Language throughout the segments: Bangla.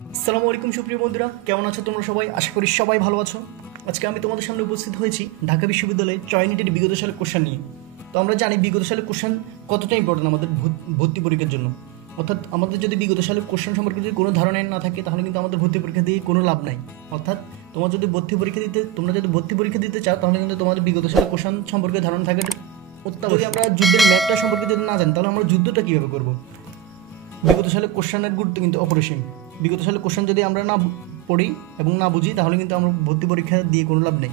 আসসালামু আলাইকুম সুপ্রিয় বন্ধুরা, কেমন আছো তোমরা সবাই? আশা করি সবাই ভালো আছো। আজকে আমি তোমাদের সামনে উপস্থিত হয়েছি ঢাকা বিশ্ববিদ্যালয়ে চয়নিটের বিগত সালের কোশ্চেন নিয়ে। তো আমরা জানি বিগত সালের কোশ্চেন কতটা ইম্পর্টেন্ট আমাদের ভর্তি পরীক্ষার জন্য। অর্থাৎ আমাদের যদি বিগত সালের কোশ্চেন সম্পর্কে যদি কোনো ধারণা না থাকে তাহলে কিন্তু আমাদের ভর্তি পরীক্ষা দিয়ে কোনো লাভ নাই। অর্থাৎ তোমরা যদি ভর্তি পরীক্ষা দিতে চাও তাহলে কিন্তু তোমাদের বিগত সালের কোশ্চেন সম্পর্কে ধারণা থাকে অত্যাবশ্যক। যদি আমরা যুদ্ধের ম্যাপটা সম্পর্কে যদি না জানি তাহলে আমরা যুদ্ধটা কীভাবে করবো? বিগত সালের কোশ্চেনের গুরুত্ব কিন্তু অপরিসীম। বিগত সালের কোশ্চেন যদি আমরা না পড়ি এবং না বুঝি তাহলে কিন্তু আমরা ভর্তি পরীক্ষা দিয়ে কোনো লাভ নেই।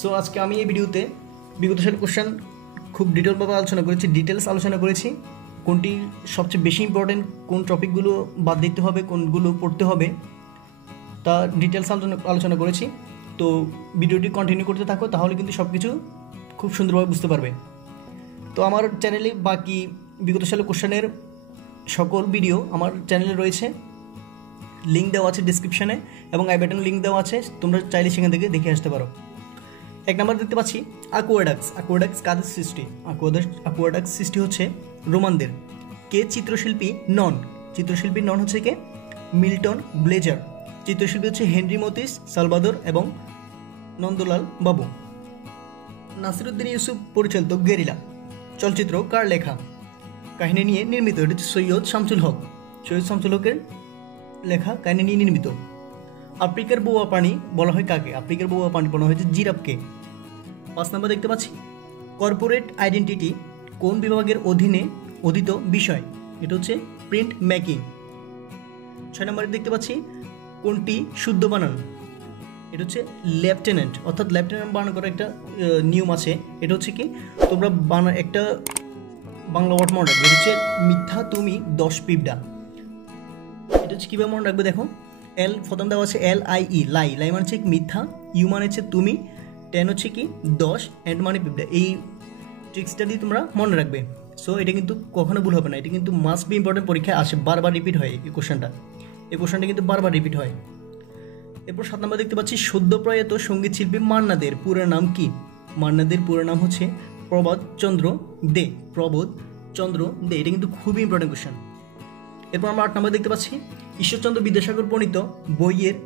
সো আজকে আমি এই ভিডিওতে বিগত সালের কোশ্চেন খুব ডিটেলসভাবে আলোচনা করেছি কোনটি সবচেয়ে বেশি ইম্পর্টেন্ট, কোন টপিকগুলো বাদ দিতে হবে, কোনগুলো পড়তে হবে, তা ডিটেলস আলোচনা করেছি। তো ভিডিওটি কন্টিনিউ করতে থাকো, তাহলে কিন্তু সব কিছু খুব সুন্দরভাবে বুঝতে পারবে। তো আমার চ্যানেলে বাকি বিগত সালের কোশ্চেনের সকল ভিডিও আমার চ্যানেলে রয়েছে, লিঙ্ক দেওয়া আছে ডিসক্রিপশানে এবং আই বাটন লিঙ্ক দেওয়া আছে, তোমরা চাইলে সেখান থেকে দেখে আসতে পারো। এক নাম্বার দেখতে পাচ্ছি অ্যাকোয়াডাক্স কাদের সৃষ্টি? অ্যাকোয়াডাক্স সৃষ্টি হচ্ছে রোমানদের। কে চিত্রশিল্পী নন হচ্ছে কে? Milton blazer. চিত্রশিল্পী হচ্ছে হেনরি মতিস, সালভাদর এবং নন্দলাল বাবু। নাসিরুদ্দিন ইউসুফ পরিচালিত গেরিলা চলচ্চিত্র কার লেখা? কাহিনী নিয়ে নির্মিত। এটা হচ্ছে সৈয়দ শামসুল হকের লেখা, কাহিনী নিয়ে নির্মিত। আফ্রিকার বোয়া প্রাণী বলা হয় কাকে? আফ্রিকার বোয়া প্রাণী বলা হয়েছে জিরাফকে। 5 নম্বর দেখতে পাচ্ছি কর্পোরেট আইডেন্টিটি কোন বিভাগের অধীনে অধীত বিষয়? এটা হচ্ছে প্রিন্ট মেকিং। 6 নম্বরে দেখতে পাচ্ছি কোনটি শুদ্ধ বানান? এটা হচ্ছে লেফটেন্যান্ট। অর্থাৎ লেফটেন্যান্ট বানান করার একটা নিয়ম আছে। এটা হচ্ছে কি, তোমরা একটা বাংলা ওয়ার্ড মনে রাখবে, এটা হচ্ছে মিথ্যা তুমি 10 পিঁপড়া। এটা হচ্ছে কীভাবে মনে রাখবে? দেখো, প্রথম দেওয়া আছে LIE, লাই মানে হচ্ছে মিথ্যা, ইউ মানে হচ্ছে তুমি, 10 হচ্ছে কি 10, অ্যান্ড মানে পিঁপড়া। এই ট্রিক্সটা দিয়ে তোমরা মনে রাখবে। সো এটা কিন্তু কখনো ভুল হবে না, এটা কিন্তু মাস্ট বি ইম্পর্টেন্ট, পরীক্ষায় আসে, বারবার রিপিট হয় এই কোশ্চেনটা কিন্তু বারবার রিপিট হয়। এরপর 7 নম্বর দেখতে পাচ্ছি সদ্য প্রয়াত সঙ্গীত শিল্পী মান্না দের পুরো নাম কি? মান্না দের পুরো নাম হচ্ছে প্রবোধ চন্দ্র দে। এটা কিন্তু খুবই ইম্পর্টেন্ট কোশ্চেন। এরপর আমরা 8 নম্বর দেখতে পাচ্ছি ঈশ্বরচন্দ্র বিদ্যাসাগর প্রণীত বইয়ের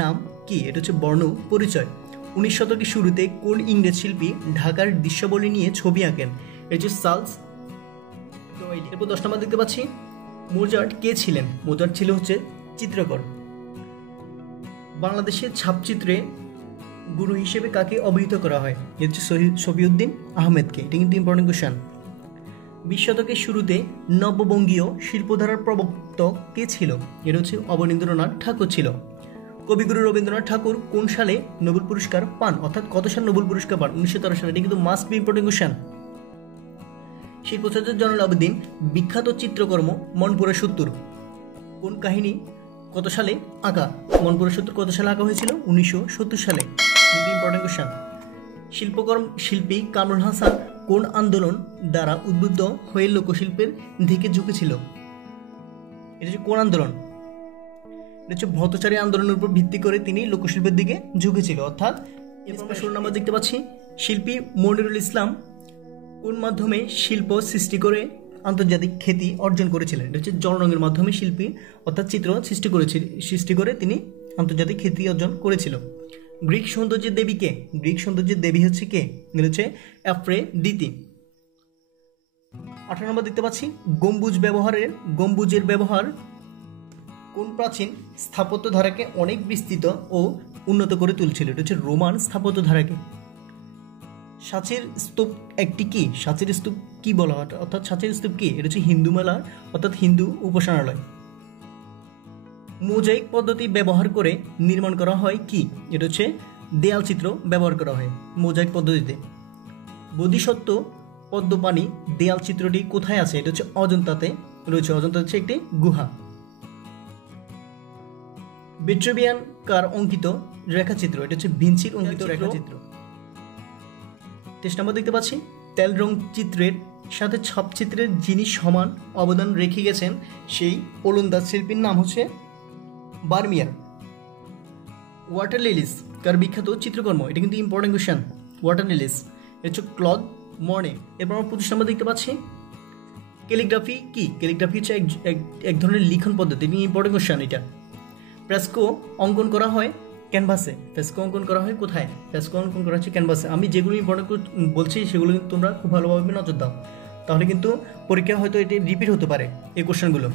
নাম কি? এটা হচ্ছে বর্ণ পরিচয়। 19 শতকের শুরুতে কোন ইংরেজ শিল্পী ঢাকার দৃশ্যাবলী নিয়ে ছবি আঁকেন? এটা হচ্ছে চার্লস ডয়েল। এরপর 10 নম্বর দেখতে পাচ্ছি মোজার্ট কে ছিলেন? মোজার্ট ছিল হচ্ছে চিত্রকর। বাংলাদেশের ছাপচিত্রে গুরু হিসেবে কাকে অভিহিত করা হয়? এটা হচ্ছে শফিউদ্দীন আহমেদকে। এটা কিন্তু ইম্পর্টেন্ট কোশ্চেন। 20 শতকের শুরুতে নববঙ্গীয় শিল্পধারার প্রবর্তক কে ছিল? এটা হচ্ছে অবনীন্দ্রনাথ ঠাকুর ছিল। কবিগুরু রবীন্দ্রনাথ ঠাকুর কোন সালে নোবেল পুরস্কার পান? অর্থাৎ কত সালে নোবেল পুরস্কার পান? 1913 সালে। এটা কিন্তু মাস্ট বি ইম্পর্টেন্ট কোশ্চেন। শিল্পচর্চা জয়নুল আবেদিন বিখ্যাত চিত্রকর্ম মনপুরা 70 কোন কাহিনী কত সালে আঁকা? মনপুরা 70 কত সালে আঁকা হয়েছিল? 1970 সালে। কিন্তু ইম্পর্টেন্ট কোশ্চেন। শিল্পী কামরুল হাসান কোন আন্দোলন দ্বারা উদ্বুদ্ধ হয়ে লোকশিল্পের দিকে ঝুঁকেছিল? এটা হচ্ছে কোন আন্দোলন? এটা হচ্ছে ভট্টাচার্য আন্দোলনের উপর ভিত্তি করে তিনি লোকশিল্পের দিকে ঝুঁকেছিল। অর্থাৎ আমরা 16 নম্বর দেখতে পাচ্ছি শিল্পী মনিরুল ইসলাম কোন মাধ্যমে শিল্প সৃষ্টি করে আন্তর্জাতিক খ্যাতি অর্জন করেছিলেন? এটা হচ্ছে জল রঙের মাধ্যমে শিল্পী অর্থাৎ চিত্র সৃষ্টি করে তিনি আন্তর্জাতিক খ্যাতি অর্জন করেছিল। গ্রিক সৌন্দর্যের দেবী কে? গ্রিক সৌন্দর্যের দেবী হচ্ছে কে? এটা হচ্ছে অ্যাফ্রোডিটি। 18 নম্বর দেখতে পাচ্ছি গম্বুজের ব্যবহার কোন প্রাচীন স্থাপত্য ধারাকে অনেক বিস্তৃত ও উন্নত করে তুলছিল? এটা হচ্ছে রোমান স্থাপত্য ধারাকে। সাঁচের স্তূপ একটি কি? সাঁচের স্তূপ কি বলা হয়? অর্থাৎ সাঁচের স্তূপ কি? এটা হচ্ছে হিন্দু মেলা অর্থাৎ হিন্দু উপাসনালয়। মোজাইক পদ্ধতি ব্যবহার করে নির্মাণ করা হয় কি? এটা হচ্ছে দেয়াল চিত্র ব্যবহার করা হয় মোজাইক পদ্ধতিতে। বোধিসত্ত্ব পদ্মপাণি দেয়াল চিত্রটি কোথায় আছে? এটা হচ্ছে অজন্তাতে রয়েছে। অজন্তা হচ্ছে একটি গুহা। ভিট্রুভিয়ান কার অঙ্কিত রেখাচিত্র? এটা হচ্ছে ভিঞ্চির অঙ্কিত রেখাচিত্র। 23 নম্বর দেখতে পাচ্ছি তেল রং চিত্রের সাথে ছাপচিত্রের যিনি সমান অবদান রেখে গেছেন সেই ওলন্দাজ শিল্পীর নাম হচ্ছে বার্মিয়ার। ওয়াটার লিলিস কার বিখ্যাত চিত্রকর্ম? এটা কিন্তু ইম্পর্টেন্ট কোশ্চেন। ওয়াটার লিলিস এটা হচ্ছে ক্লদ মর্নে। এরপর আমরা 25 নম্বর দেখতে পাচ্ছি ক্যালিগ্রাফি কি? ক্যালিগ্রাফি হচ্ছে এক ধরনের লিখন পদ্ধতি। ইম্পর্টেন্ট কোশ্চেন এটা। ফ্রেস্কো অঙ্কন করা হয় ক্যানভাসে। ফ্রেস্কো অঙ্কন করা হয় কোথায়? ফ্রেস্কো অঙ্কন করা হচ্ছে ক্যানভাসে। আমি যেগুলো ইম্পর্টেন্ট বলছি সেগুলো কিন্তু তোমরা খুব ভালোভাবে নজর দাও, তাহলে কিন্তু পরীক্ষা হয়তো এটি রিপিট হতে পারে এই কোশ্চেনগুলো।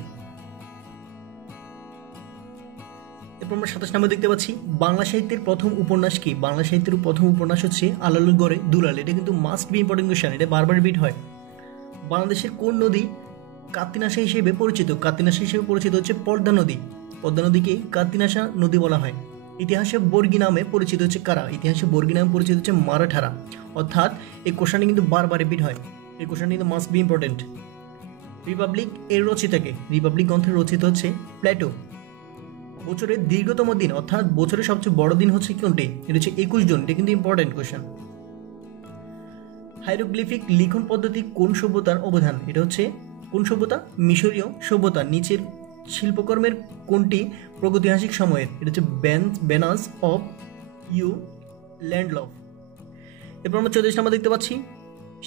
এরপর আমরা 27 নম্বর দেখতে পাচ্ছি, বাংলা সাহিত্যের প্রথম উপন্যাস কি? বাংলা সাহিত্যের প্রথম উপন্যাস হচ্ছে আলালুর গড়ে দুলাল। এটা কিন্তু মাস্ট বি ইম্পর্টেন্ট কোশ্চেন, এটা বারবার রিপিট হয়। বাংলাদেশের কোন নদী কাত্তিনাশা হিসেবে পরিচিত? কাত্তিনাশা হিসেবে পরিচিত হচ্ছে পদ্মা নদী। পদ্মা নদীকেই কাত্তিনাশা নদী বলা হয়। ইতিহাসে বর্গী নামে পরিচিত হচ্ছে কারা? ইতিহাসে বর্গী নামে পরিচিত হচ্ছে মারাঠারা। অর্থাৎ এই কোশ্চেনটি কিন্তু বারবার রিপিট হয়, এই কোশ্চেনটি কিন্তু মাস্ট বি ইম্পর্টেন্ট। রিপাবলিক এর রচিতাকে? রিপাবলিক গ্রন্থের রচিত হচ্ছে প্লেটো। বছরের দীর্ঘতম দিন অর্থাৎ বছরের সবচেয়ে বড় দিন হচ্ছে কোনটি? এটা হচ্ছে 21 জুন। এটা কিন্তু ইম্পর্টেন্ট কোশ্চেন। হাইরোগ্লিফিক লিখন পদ্ধতি কোন সভ্যতার অবদান? এটা হচ্ছে কোন সভ্যতা? মিশরীয় সভ্যতা। নিচের শিল্পকর্মের কোনটি প্রাগৈতিহাসিক সময়ের? এটা হচ্ছে বেনাস অফ ইউ ল্যান্ডলফ। এরপর আমরা 34 নম্বর দেখতে পাচ্ছি,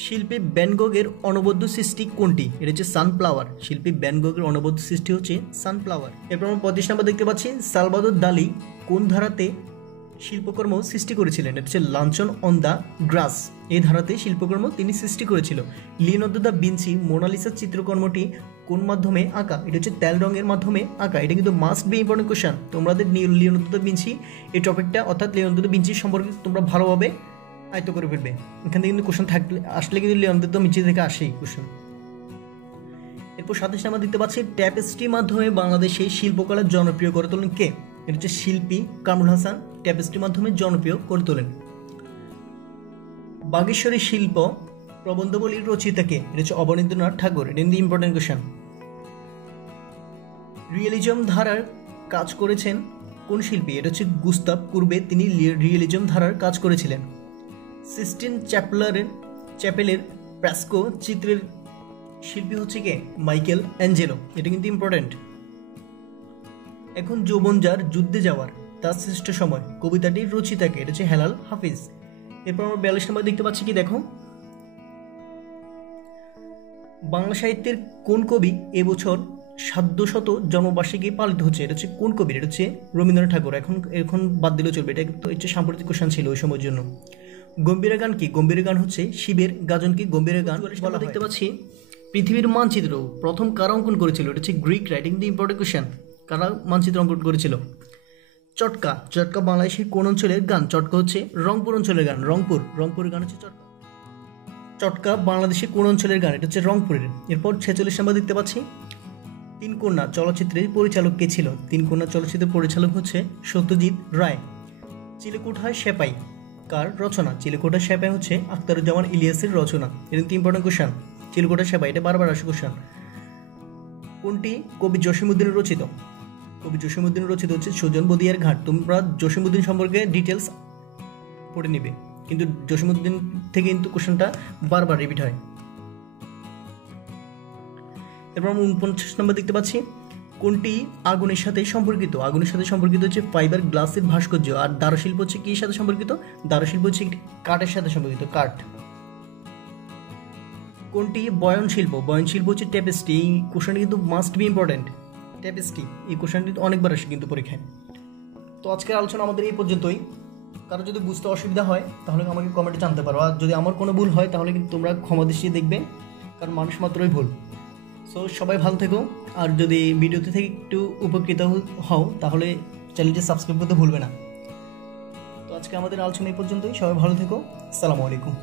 শিল্পী ভ্যান গগের অনবদ্য সৃষ্টি কোনটি? এটা হচ্ছে সানফ্লাওয়ার। শিল্পী ভ্যান গগের অনবদ্য সৃষ্টি হচ্ছে সানফ্লাওয়ার। এরপর আমরা 35 নম্বর দেখতে পাচ্ছি, সালভাদর দালি কোন ধারাতে শিল্পকর্ম সৃষ্টি করেছিলেন? এটা হচ্ছে লাঞ্ছন অন দ্য গ্রাস। এই ধারাতে শিল্পকর্ম তিনি সৃষ্টি করেছিল। লিওনার্দো দা ভিঞ্চি মোনালিসার চিত্রকর্মটি কোন মাধ্যমে আঁকা? এটা হচ্ছে তেল রঙের মাধ্যমে আঁকা। এটা কিন্তু মাস্ট বি ইম্পর্টেন্ট কোশ্চেন। তোমাদের লিওনার্দো দা ভিঞ্চি এই টপিকটা অর্থাৎ লিওনার্দো দা ভিঞ্চি সম্পর্কে তোমরা ভালোভাবে আয়ত্ত করে ফেলবে। এখান থেকে কিন্তু কোশ্চেন থাকলে আসলে কিন্তু লিওনার্দো দা ভিঞ্চি থেকে আসেই কোশ্চেন। এরপর 27 নম্বর দেখতে পাচ্ছি, ট্যাপেস্ট্রি মাধ্যমে বাংলাদেশে শিল্পকলা জনপ্রিয় করে তোলেন কে? এটা হচ্ছে শিল্পী কামরুল হাসান। ট্যাপেস্ট্রির মাধ্যমে জনপ্রিয় করে তোলেন। বাগেশ্বরী শিল্প প্রবন্ধবলীর রচয়িতাকে? এটা হচ্ছে অবনীন্দ্রনাথ ঠাকুর। এটা কিন্তু ইম্পর্টেন্ট কোশ্চেন। রিয়েলিজম ধারার কাজ করেছেন কোন শিল্পী? এটা হচ্ছে গুস্তাভ কুরবে। তিনি রিয়েলিজম ধারার কাজ করেছিলেন। সিস্টিন চ্যাপেলের ফ্রেস্কো চিত্রের শিল্পী হচ্ছে কে? Michael Angelo. এটা কিন্তু ইম্পর্টেন্ট। এখন যৌবন যার যুদ্ধে যাওয়ার তার শ্রেষ্ঠ সময় কবিতাটির রচিতাকে? এটা হচ্ছে হেলাল হাফিজ। এরপর আমরা 42 নম্বর দেখতে পাচ্ছি কি দেখো, বাংলা সাহিত্যের কোন কবি এবছর 700 জন্মবার্ষিকী পালিত হচ্ছে? এটা হচ্ছে কোন কবি? এটা হচ্ছে রবীন্দ্রনাথ ঠাকুর। এখন বাদ দিলেও চলবে, এটা তো হচ্ছে সাম্প্রতিক কোশ্চেন ছিল ওই সময়ের জন্য। গম্ভীরা গান কি? গম্ভীরা গান হচ্ছে শিবের গাজন কি গম্ভীরা গান বলা হয়। দেখতে পাচ্ছি, পৃথিবীর মানচিত্র প্রথম কারা অঙ্কন করেছিল? এটা হচ্ছে Greek. Writing the important question. কারা মানচিত্র অঙ্কন করেছিল? চটকা। চটকা বাংলাদেশের কোন অঞ্চলের গান? চটকা হচ্ছে রংপুর অঞ্চলের গান। রংপুরের গান হচ্ছে চটকা। চটকা বাংলাদেশের কোন অঞ্চলের গান? এটা হচ্ছে রংপুরের। এরপর 46 নম্বর দেখতে পাচ্ছি, তিন কন্যা চলচ্চিত্রের পরিচালক কে ছিল? তিন কন্যা চলচ্চিত্রের পরিচালক হচ্ছে সত্যজিৎ রায়। চিলেকোঠায় সেপাই কার রচনা? চিলেকোঠায় সেপাই হচ্ছে আখতারুজ্জামান ইলিয়াসের রচনা। এটা কিন্তু ইম্পর্টেন্ট কোশ্চেন। চিলেকোঠায় সেপাই, এটা বারবার আসে কোশ্চেন। কোনটি কবি জসিমউদ্দিনের রচিত? কবি জসিমউদ্দিনের রচিত হচ্ছে সুজন বদিয়ার ঘাট। তোমরা জসিমউদ্দিন সম্পর্কে ডিটেলস পড়ে নিবে, কিন্তু জসিমউদ্দিন থেকে কিন্তু কোশ্চেনটা বারবার রিপিট হয়। এরপর আমরা 49 নম্বর দেখতে পাচ্ছি, কোনটি আগুনের সাথে সম্পর্কিত? আগুনের সাথে সম্পর্কিত হচ্ছে ফাইবার গ্লাসের ভাস্কর্য। আর দারুশিল্প হচ্ছে কি সাথে সম্পর্কিত? দারুশিল্প হচ্ছে কাঠের সাথে সম্পর্কিত, কাঠ। কোনটি বয়ন শিল্প? বয়ন শিল্প হচ্ছে ট্যাপেস্ট্রি। এই কোশ্চেনটি কিন্তু মাস্ট বি ইম্পর্টেন্ট। ট্যাপেস্ট্রি এই কোশ্চেনটি অনেকবার আসে কিন্তু পরীক্ষায়। তো আজকের আলোচনা আমাদের এই পর্যন্তই। কারো যদি বুঝতে অসুবিধা হয় তাহলে আমাকে কমেন্টে জানতে পারো। আর যদি আমার কোনো ভুল হয় তাহলে কিন্তু তোমরা ক্ষমা দৃষ্টিতে দেখবে, কারণ মানুষ মাত্রই ভুল। সো সবাই ভালো থেকো। আর যদি ভিডিওতে থেকে একটু উপকৃত হও তাহলে চ্যানেলটি সাবস্ক্রাইব করতে ভুলবে না। তো আজকে আমাদের আলোচনা এই পর্যন্তই। সবাই ভালো থেকো। আসসালামু আলাইকুম।